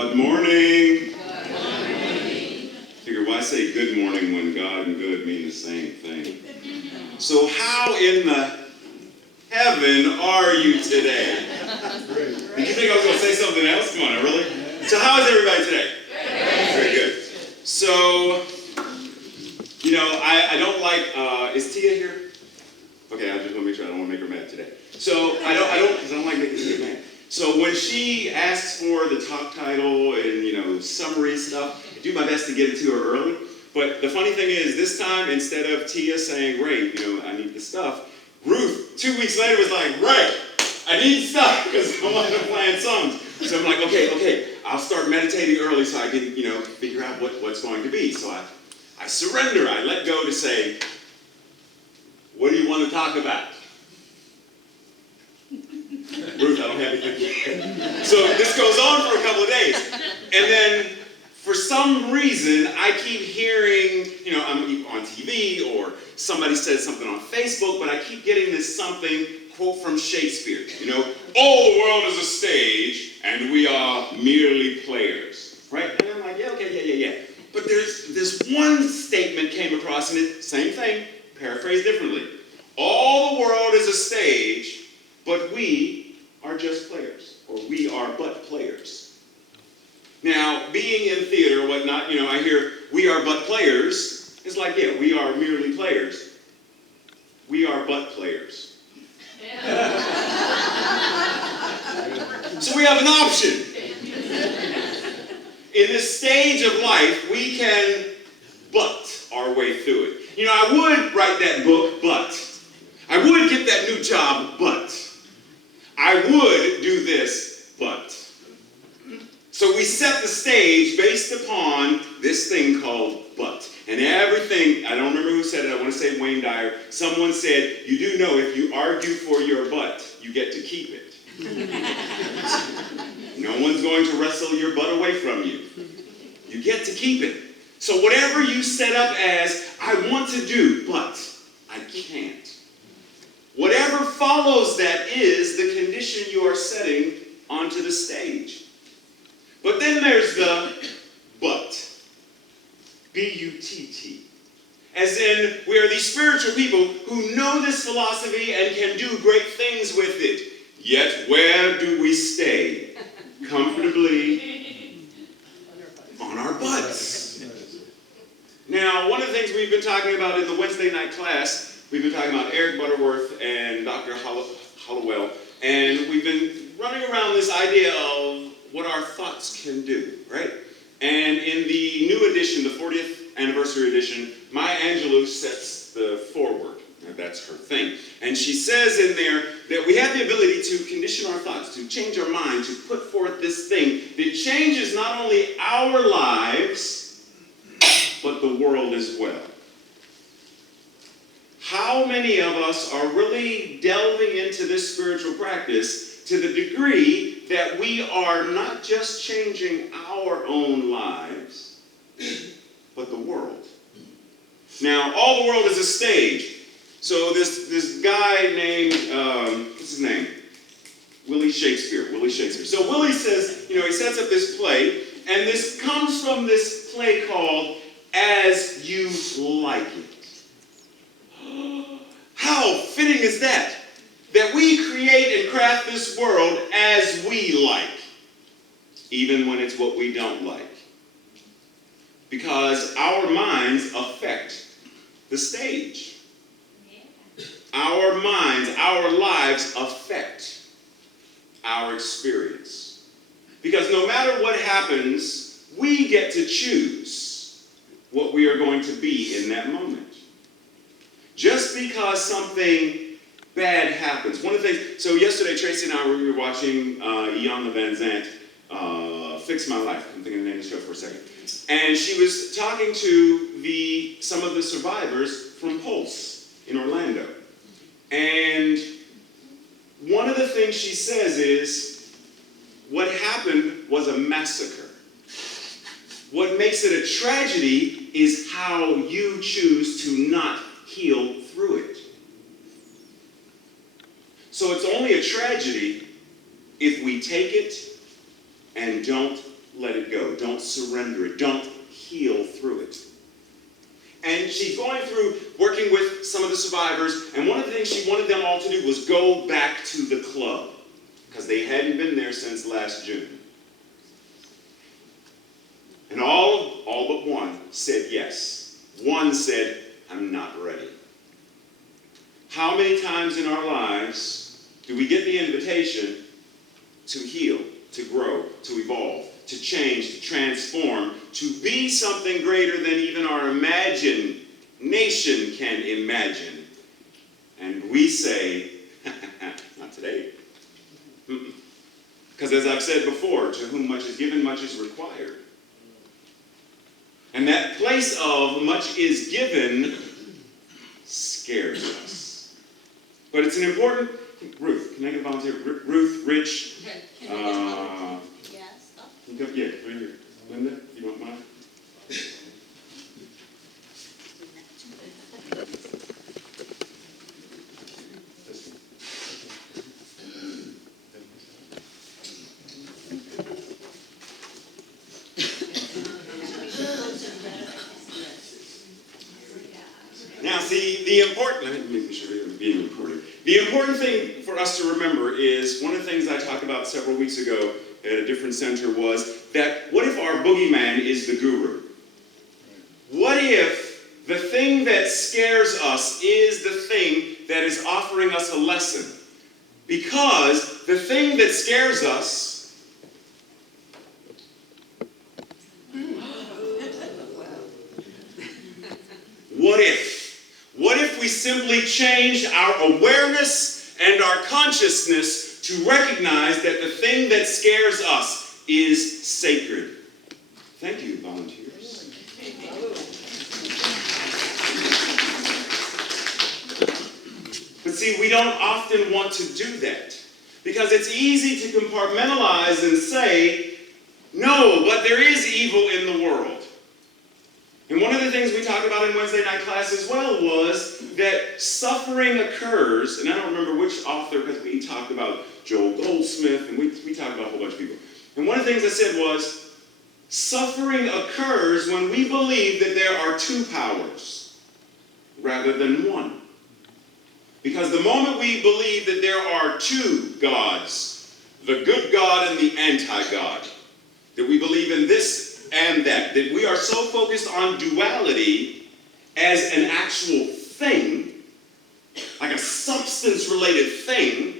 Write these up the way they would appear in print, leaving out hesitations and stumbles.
Good morning. Good morning. Figure, why say good morning when God and good mean the same thing? So how in the heaven are you today? Did you think I was going to say something else? Come on, really? So how is everybody today? Very good. So, you know, I don't like, is Tia here? Okay, I just want to make sure I don't want to make her mad today. So I don't like making Tia mad. So when she asks for the talk title and, you know, summary stuff, I do my best to get it to her early. But the funny thing is, this time, instead of Tia saying, Ray, you know, I need the stuff, Ruth, 2 weeks later, was like, Ray, I need stuff because I want to plan songs. So I'm like, okay, I'll start meditating early so I can, you know, figure out what's going to be. So I surrender. I let go to say, what do you want to talk about? Ruth, I don't have anything. So this goes on for a couple of days. And then, for some reason, I keep hearing, you know, I'm on TV or somebody said something on Facebook, but I keep getting this something, quote from Shakespeare, you know, all the world is a stage and we are merely players, right? And I'm like, yeah. But there's this one statement came across and it, same thing, paraphrased differently. All the world is a stage, but we are just players, or we are but players. Now, being in theater or whatnot, you know, I hear we are but players. It's like, yeah, we are merely players. We are but players. Yeah. So we have an option. In this stage of life, we can but our way through it. You know, I would write that book, but. I would get that new job, but. I would do this, but. So we set the stage based upon this thing called but. And everything, I don't remember who said it, I want to say Wayne Dyer. Someone said, you do know if you argue for your but, you get to keep it. No one's going to wrestle your butt away from you. You get to keep it. So whatever you set up as, I want to do, but I can't. Whatever follows that is the condition you are setting onto the stage. But then there's the but. B-U-T-T. As in, we are these spiritual people who know this philosophy and can do great things with it. Yet where do we stay? Comfortably on our butts. Now, one of the things we've been talking about in the Wednesday night class, we've been talking about Eric Butterworth and Dr. Hollowell, and we've been running around this idea of what our thoughts can do, right? And in the new edition, the 40th anniversary edition, Maya Angelou sets the foreword. That's her thing. And she says in there that we have the ability to condition our thoughts, to change our mind, to put forth this thing that changes not only our lives, but the world as well. How many of us are really delving into this spiritual practice to the degree that we are not just changing our own lives, but the world? Now, all the world is a stage. So this guy named, what's his name? Willie Shakespeare. So Willie says, you know, he sets up this play, and this comes from this play called As You Like It. How fitting is that? That we create and craft this world as we like, even when it's what we don't like. Because our minds affect the stage. Our minds, our lives affect our experience. Because no matter what happens, we get to choose what we are going to be in that moment. Just because something bad happens. One of the things, so yesterday Tracy and I we were watching Iyanla Vanzant, Fix My Life. I'm thinking of the name of the show for a second. And she was talking to some of the survivors from Pulse in Orlando. And one of the things she says is, what happened was a massacre. What makes it a tragedy is how you choose to not heal through it. So it's only a tragedy if we take it and don't let it go. Don't surrender it. Don't heal through it. And she's going through working with some of the survivors, and one of the things she wanted them all to do was go back to the club, because they hadn't been there since last June. And all but one said yes. One said, I'm not ready. How many times in our lives do we get the invitation to heal, to grow, to evolve, to change, to transform, to be something greater than even our imagination can imagine? And we say, not today. Because as I've said before, to whom much is given, much is required. And that place of much is given scares us. But it's an important, Ruth, can I get a volunteer? Ruth, Rich, Yes. yeah, right here. Linda, you don't mind? Now, see, the important thing for us to remember is, one of the things I talked about several weeks ago at a different center was that what if our boogeyman is the guru? What if the thing that scares us is the thing that is offering us a lesson? Because the thing that scares us What if we simply changed our awareness and our consciousness to recognize that the thing that scares us is sacred? Thank you, volunteers. But see, we don't often want to do that, because it's easy to compartmentalize and say, no, but there is evil in the world. And one of the things we talked about in Wednesday night class as well was that suffering occurs, and I don't remember which author, because we talked about Joel Goldsmith, and we talked about a whole bunch of people. And one of the things I said was, suffering occurs when we believe that there are two powers rather than one. Because the moment we believe that there are two gods, the good God and the anti-God, that we believe in this and that we are so focused on duality as an actual thing, like a substance-related thing,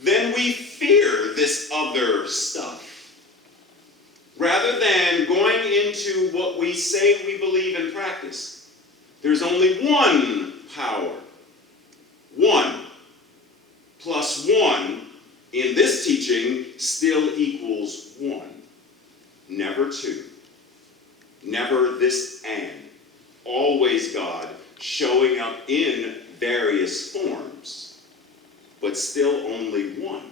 then we fear this other stuff. Rather than going into what we say we believe and practice. There's only one power. 1 plus 1 in this teaching still equals 1. Never 2. Never this and. Always God showing up in various forms, but still only 1.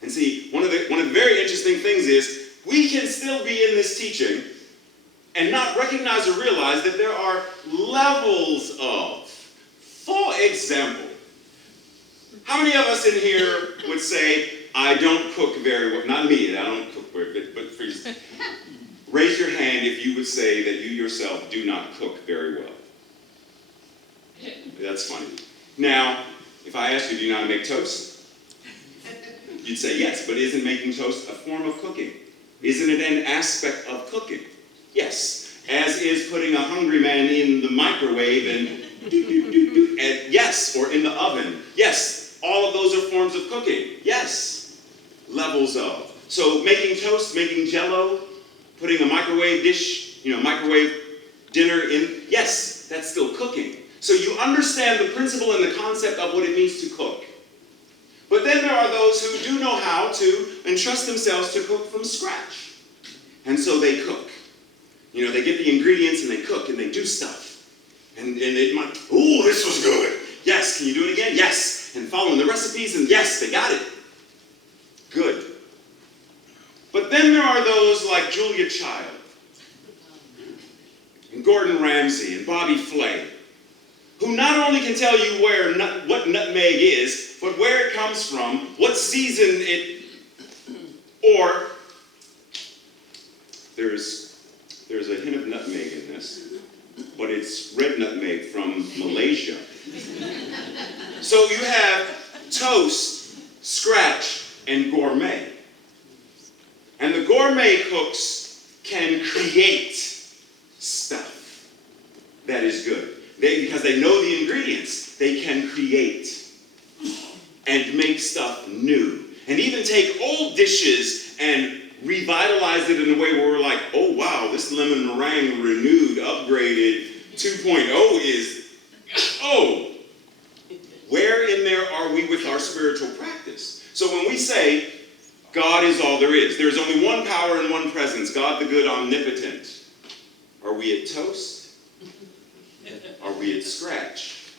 And see, one of the very interesting things is we can still be in this teaching and not recognize or realize that there are levels of. For example, how many of us in here would say, I don't cook very well? Not me, I don't cook very well, but for you. Raise your hand if you would say that you yourself do not cook very well. That's funny. Now, if I asked you, do you know how to make toast? You'd say yes, but isn't making toast a form of cooking? Isn't it an aspect of cooking? Yes. As is putting a hungry man in the microwave and yes, or in the oven. Yes, all of those are forms of cooking. Yes, levels of. So making toast, making jello, putting a microwave dish, microwave dinner in, yes, that's still cooking. So you understand the principle and the concept of what it means to cook. But then there are those who do know how to entrust themselves to cook from scratch. And so they cook. They get the ingredients and they cook and they do stuff. And it might, ooh, this was good. Yes, can you do it again? Yes. And following the recipes, and yes, they got it. Good. But then there are those like Julia Child, and Gordon Ramsay, and Bobby Flay, who not only can tell you what nutmeg is, but where it comes from, what season it, or there's a hint of nutmeg in this, but it's red nutmeg from Malaysia. So you have toast, scratch, and gourmet. And the gourmet cooks can create stuff that is good. Because they know the ingredients, they can create and make stuff new. And even take old dishes and revitalize it in a way where we're like, oh wow, this lemon meringue renewed, upgraded 2.0 is, oh. Where in there are we with our spiritual practice? So when we say, God is all there is, there's only one power and one presence, God the good omnipotent. Are we at toast? Are we at scratch?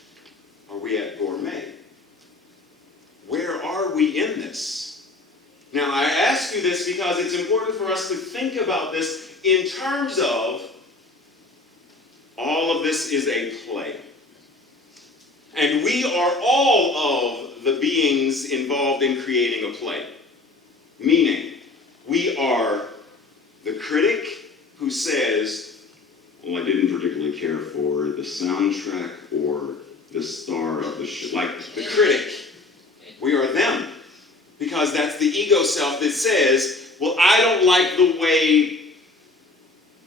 Are we at gourmet? Where are we in this? Now I ask you this because it's important for us to think about this in terms of all of this is a play. And we are all of the beings involved in creating a play. Meaning, we are the critic who says, well, I didn't particularly care for the soundtrack or the star of the show. Like the critic. We are them. Because that's the ego self that says, well, I don't like the way,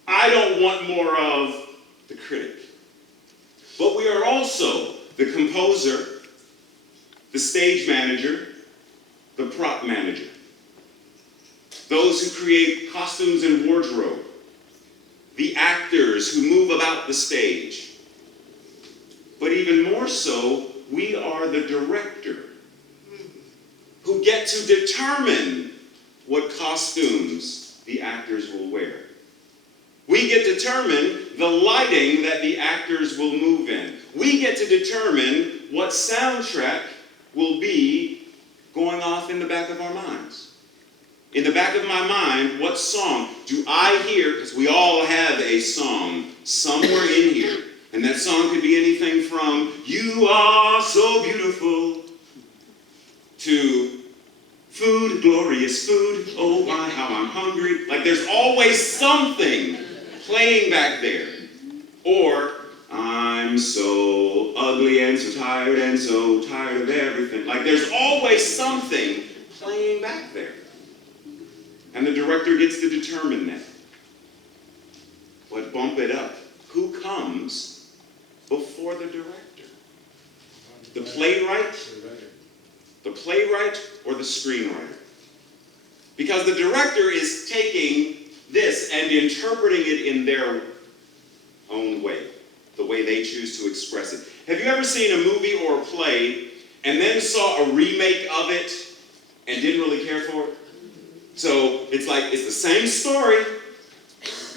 I don't want more of the critic. But we are also the composer, the stage manager, the prop manager. Those who create costumes and wardrobe. The actors who move about the stage. But even more so, we are the director who get to determine what costumes the actors will wear. We get to determine the lighting that the actors will move in. We get to determine what soundtrack will be going off in the back of our minds. In the back of my mind, what song do I hear? Because we all have a song somewhere in here. And that song could be anything from, "You are so beautiful," to "Food, glorious food, oh my, how I'm hungry." Like there's always something playing back there. Or, "I'm so ugly and so tired of everything." Like there's always something playing back there. And the director gets to determine that. But bump it up. Who comes before the director? The playwright? The playwright or the screenwriter? Because the director is taking this and interpreting it in their own way, the way they choose to express it. Have you ever seen a movie or a play and then saw a remake of it and didn't really care for it? So it's like it's the same story,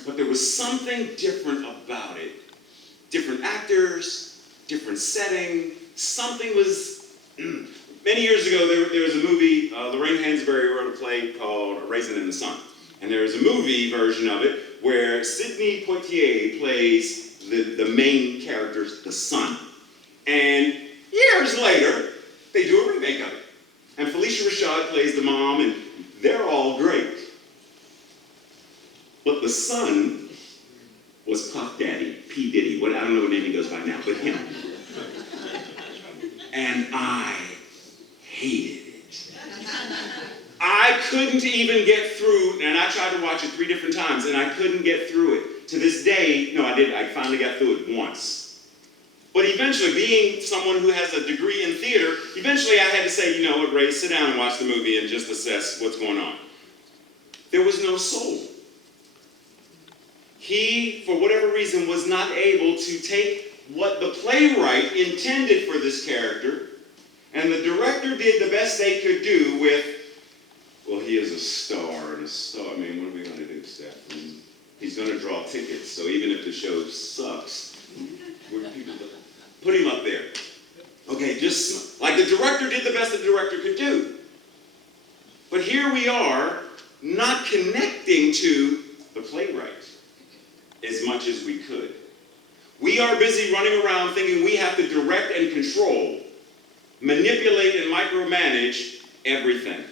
but there was something different about it. Different actors, different setting, something was... Many years ago, there was a movie, Lorraine Hansberry wrote a play called A Raisin in the Sun. And there was a movie version of it where Sidney Poitier plays the main character, the son. And years later, they do a remake of it. And Felicia Rashad plays the mom, and they're all great. But the son was Puff Daddy, P. Diddy, I don't know what name he goes by now, but him. And I hated it. I couldn't even get through, and I tried to watch it 3 different times, and I couldn't get through it. To this day, no, I did. I finally got through it once. But eventually, being someone who has a degree in theater, eventually I had to say, you know what, Ray, sit down and watch the movie and just assess what's going on. There was no soul. He, for whatever reason, was not able to take what the playwright intended for this character, and the director did the best they could do with, well, he is a star, and a star, I mean, what are we going to do, Steph? He's going to draw tickets, so even if the show sucks, put him up there. Okay, just like the director did the best the director could do. But here we are, not connecting to the playwright as much as we could. We are busy running around thinking we have to direct and control, manipulate and micromanage everything.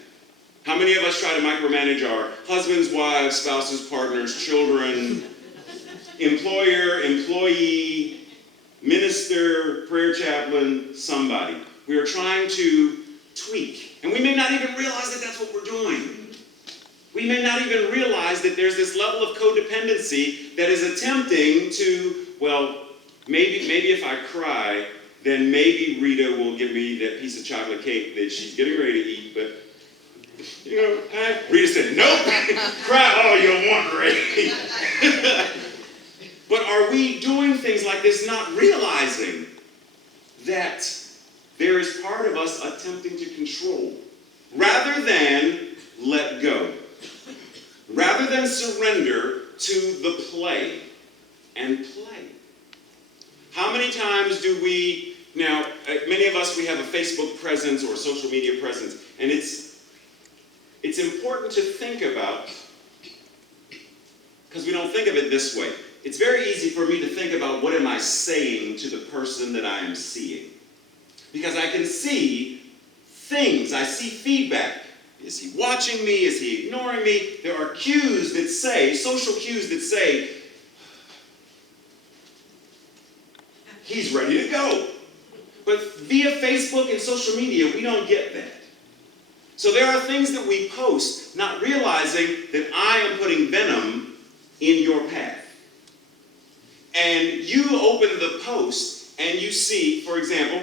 How many of us try to micromanage our husbands, wives, spouses, partners, children, employer, employee, minister, prayer chaplain, somebody? We are trying to tweak. And we may not even realize that that's what we're doing. We may not even realize that there's this level of codependency that is attempting to, well, maybe if I cry, then maybe Rita will give me that piece of chocolate cake that she's getting ready to eat, but, you know, Rita said, nope, cry all you want, Ray. But are we doing things like this not realizing that there is part of us attempting to control rather than let go, rather than surrender to the play and play? How many times do we, now, many of us, we have a Facebook presence or a social media presence, and it's important to think about, because we don't think of it this way. It's very easy for me to think about what am I saying to the person that I am seeing. Because I can see things, I see feedback. Is he watching me? Is he ignoring me? There are cues that say, social cues that say, he's ready to go. But via Facebook and social media, we don't get that. So there are things that we post, not realizing that I am putting venom in your path. And you open the post and you see, for example,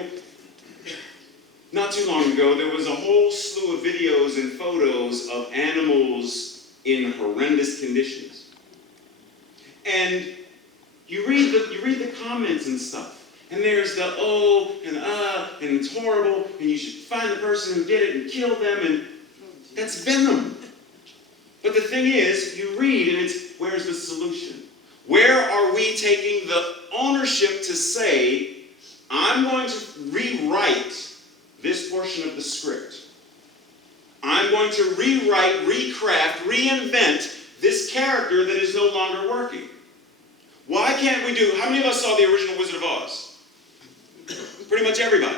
not too long ago, there was a whole slew of videos and photos of animals in horrendous conditions. And you read the comments and stuff. And there's the and it's horrible, and you should find the person who did it and kill them, and that's venom. But the thing is, you read, and it's, where's the solution? Where are we taking the ownership to say, I'm going to rewrite this portion of the script. I'm going to rewrite, recraft, reinvent this character that is no longer working. Why can't we do, how many of us saw the original Wizard of Oz? Pretty much everybody.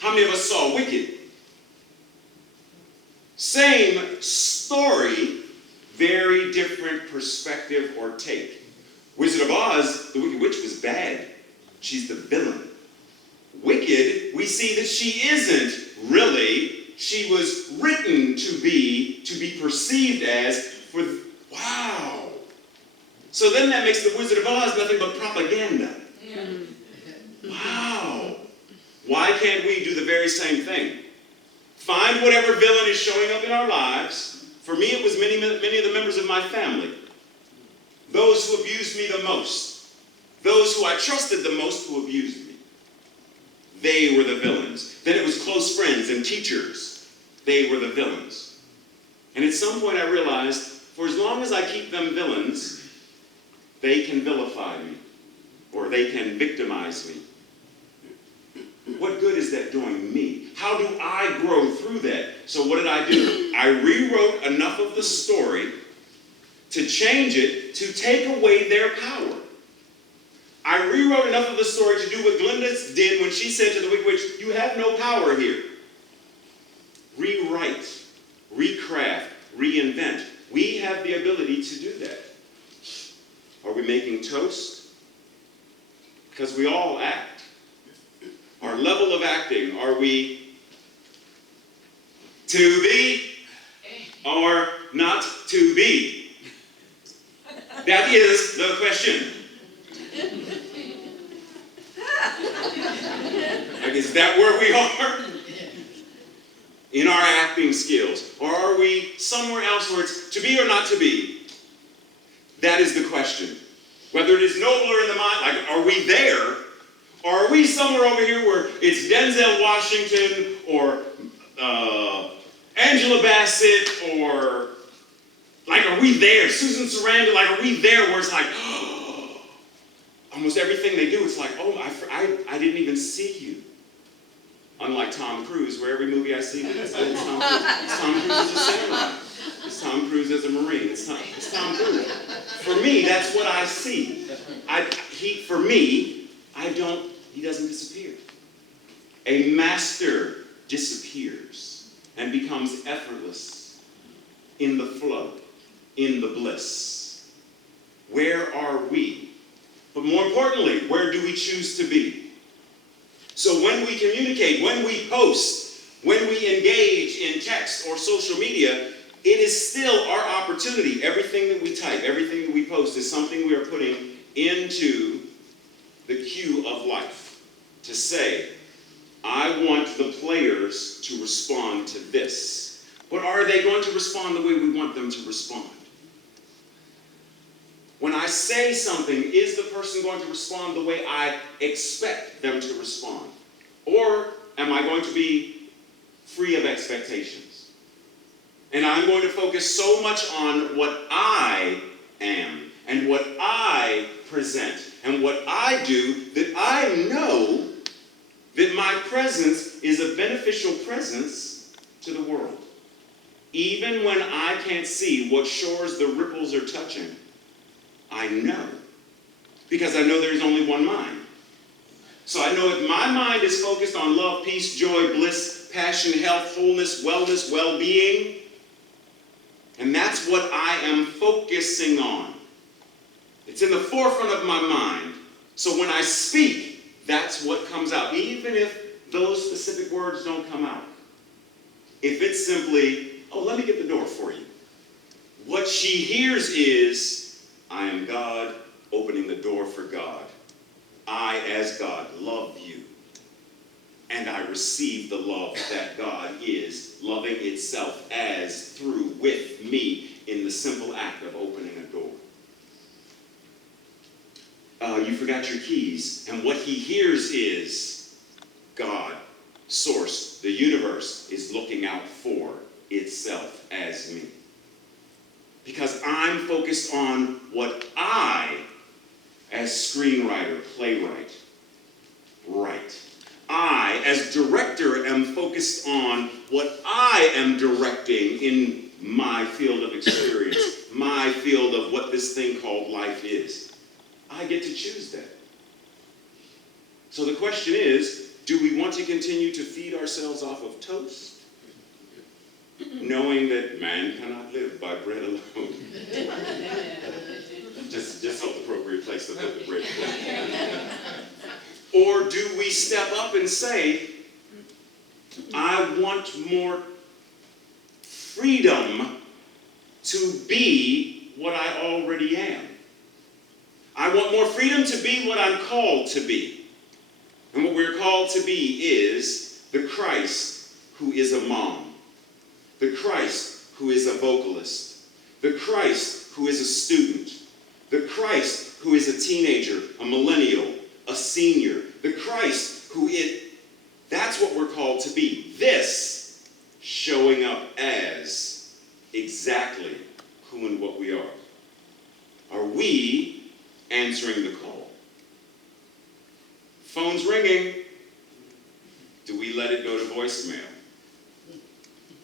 How many of us saw Wicked? Same story, very different perspective or take. Wizard of Oz, the Wicked Witch was bad. She's the villain. Wicked, we see that she isn't really. She was written to be perceived as, for, wow. So then that makes the Wizard of Oz nothing but propaganda. Yeah. Wow. Why can't we do the very same thing? Find whatever villain is showing up in our lives. For me, it was many of the members of my family. Those who abused me the most. Those who I trusted the most who abused me. They were the villains. Then it was close friends and teachers. They were the villains. And at some point I realized, for as long as I keep them villains, they can vilify me. Or they can victimize me. What good is that doing me? How do I grow through that? So what did I do? I rewrote enough of the story to change it, to take away their power. I rewrote enough of the story to do what Glenda did when she said to the Wicked Witch, you have no power here. Rewrite, recraft, reinvent. We have the ability to do that. Are we making toast? Because we all act. Our level of acting, are we to be or not to be? That is the question. Like, is that where we are? In our acting skills? Or are we somewhere else where it's to be or not to be? That is the question. Whether it is nobler in the mind, like, are we there? Or are we somewhere over here where it's Denzel Washington or Angela Bassett or, like, are we there? Susan Sarandon, like, are we there where it's like, oh, almost everything they do, it's like, oh, I didn't even see you. Unlike Tom Cruise, where every movie I see, it's Tom Cruise. It's Tom Cruise as a samurai. It's Tom Cruise as a Marine. It's Tom Cruise. For me, that's what I see. He doesn't disappear. A master disappears and becomes effortless in the flow, in the bliss? Where are we? But more importantly, where do we choose to be? So when we communicate, when we post, when we engage in text or social media, it is still our opportunity. Everything that we type, everything that we post is something we are putting into the queue of life to say, I want the players to respond to this. But are they going to respond the way we want them to respond? When I say something, is the person going to respond the way I expect them to respond? Or am I going to be free of expectations? And I'm going to focus so much on what I am and what I present and what I do that I know that my presence is a beneficial presence to the world. Even when I can't see what shores the ripples are touching, I know. Because I know there's only one mind. So I know if my mind is focused on love, peace, joy, bliss, passion, health, wholeness, wellness, well-being, and that's what I am focusing on. It's in the forefront of my mind. So when I speak, that's what comes out, even if those specific words don't come out. If it's simply, oh, let me get the door for you. What she hears is, I am God opening the door for God. I, as God, love you. And I receive the love that God is, loving itself as, through, with me, in the simple act of opening a door. You forgot your keys. And what he hears is, God, source, the universe, is looking out for itself as me. Because I'm focused on what I, as screenwriter, playwright, write. I, as director, am focused on what I am directing in my field of experience, my field of what this thing called life is. I get to choose that. So the question is, do we want to continue to feed ourselves off of toast? Knowing that man cannot live by bread alone. just self-appropriate place to put the bread. Or do we step up and say, I want more freedom to be what I already am. I want more freedom to be what I'm called to be. And what we're called to be is the Christ who is a mom. The Christ who is a vocalist. The Christ who is a student. The Christ who is a teenager, a millennial, a senior. The Christ who that's what we're called to be. This showing up as exactly who and what we are. Are we answering the call? Phone's ringing. Do we let it go to voicemail?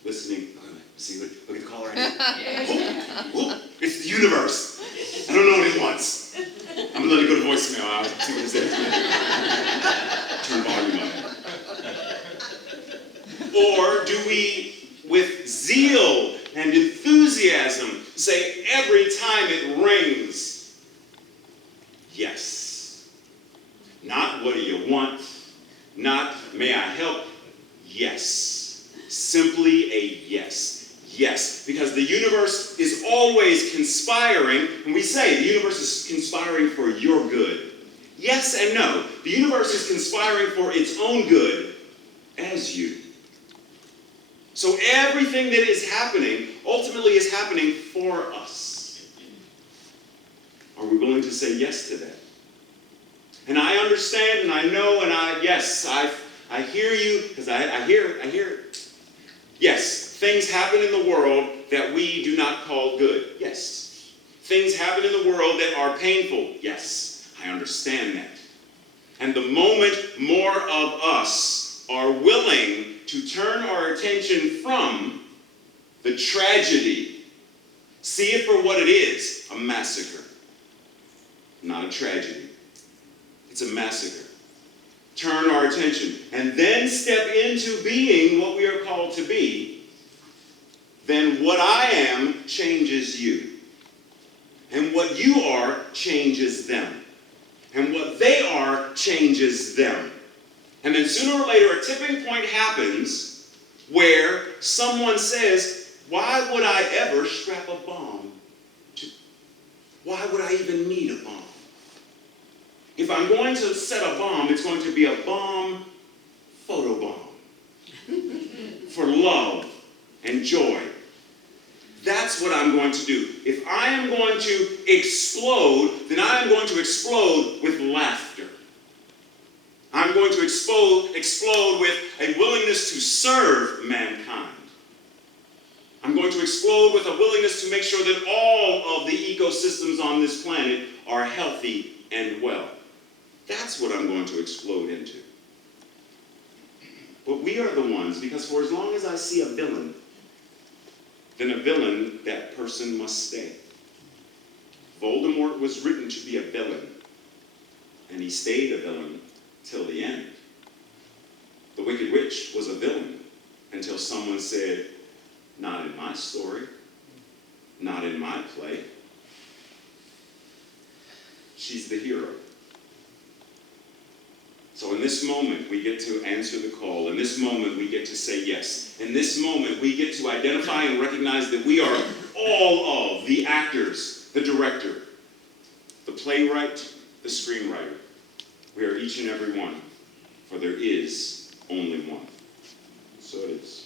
Listening. See, look at the caller right here. Oh, it's the universe. I don't know what it wants. I'm going to let it go to voicemail. I'll see what it says. Turn volume up. Or do we, with zeal and enthusiasm, say every time it rings, yes. Not what do you want, not may I help, yes. Simply a yes. Yes, because the universe is always conspiring, and we say the universe is conspiring for your good. Yes and no. The universe is conspiring for its own good as you. So everything that is happening ultimately is happening for us. Are we willing to say yes to that? And I understand and I know and I hear you because I hear it. Yes, things happen in the world that we do not call good. Yes. Things happen in the world that are painful. Yes, I understand that. And the moment more of us are willing to turn our attention from the tragedy, see it for what it is, a massacre, not a tragedy. It's a massacre. Turn our attention and then step into being what we are called to be, then what I am changes you. And what you are changes them. And what they are changes them. And then sooner or later, a tipping point happens where someone says, why would I ever strap a bomb? Why would I even need a bomb? If I'm going to set a bomb, it's going to be a bomb, photobomb. For love and joy. That's what I'm going to do. If I am going to explode, then I am going to explode with laughter. I'm going to explode with a willingness to serve mankind. I'm going to explode with a willingness to make sure that all of the ecosystems on this planet are healthy and well. That's what I'm going to explode into. But we are the ones, because for as long as I see a villain, then a villain, that person must stay. Voldemort was written to be a villain, and he stayed a villain till the end. The Wicked Witch was a villain until someone said, not in my story, not in my play. She's the hero. So in this moment, we get to answer the call. In this moment, we get to say yes. In this moment, we get to identify and recognize that we are all of the actors, the director, the playwright, the screenwriter. We are each and every one, for there is only one. So it is.